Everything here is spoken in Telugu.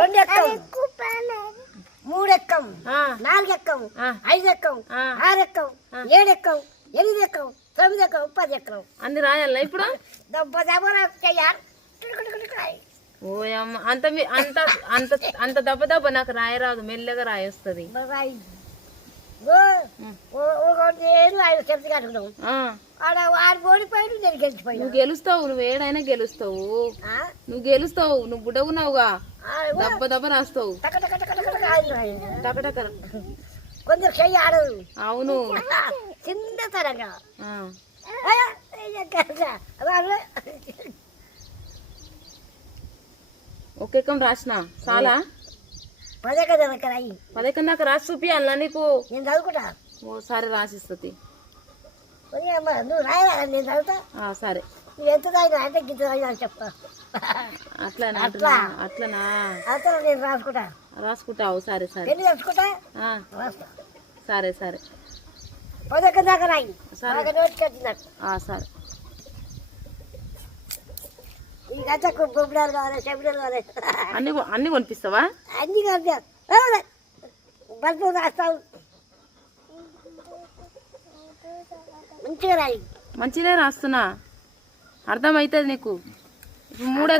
రెండు ఎక్కం మూడు ఎక్కం నాలుగు ఎక్కం. ఐదు ఎక్కం. ఆరు ఎక్కం ఏడు ఎక్కం ఎనిమిది ఎక్కం తొమ్మిది ఎక్కం పది ఎక్కం అన్ని రాయాలా ఇప్పుడు? దెబ్బ దెబ్బ చెయ్యాలి. ఓయమ్మ అంత అంత అంత అంత దెబ్బ దెబ్బ నాకు రాయరాదు. మెల్లగా రాయొస్తుంది. చెప్తే కట్టుకున్నాం ఆ, ఆడ వాడు ఓడిపోయాడు నేను గెలిచిపోయాను. నువ్వు గెలుస్తావు నువ్వు ఏడైనా గెలుస్తావు? నువ్వు గెలుస్తావు నువ్వు బుడవున్నావుగా దెబ్బ దెబ్బ రాస్తావు. టకటక కొందరు చెయ్యి ఆడదు అవును. చిన్న తరంగా. ఆ, ఒక ఎక్కం రాసిన. చాలా. పదే కదా దగ్గర అయ్యి పదకం దాకా రాసి చూపియాలా నీకు? నేను చదువుకుంటా. ఓ సరే రాసిస్తుంది అమ్మ, నువ్వు రాయరా? నేను చదువుతా. ఆ, సరే. నువ్వు ఎంత తాగినా అంటే గింత తాగినా చెప్తా అట్లనా అట్లా. అట్లా అట్లనా? అతను నేను రాసుకుంటా. రాసుకుంటావు సరే సరే. ఎన్ని ఆ, రాస్తా. సరే సరే. పదక్క దాకా రాయి. సరే. సరే. బొబ్బడాలు కావాలి చెబుడాలు కావాలి. అన్ని అన్ని కొనిపిస్తావా? అన్ని రాస్తావు మంచిగా రాయి. మంచిగా రాస్తున్నా. అర్థమవుతుంది నీకు? ఇప్పుడు మూడే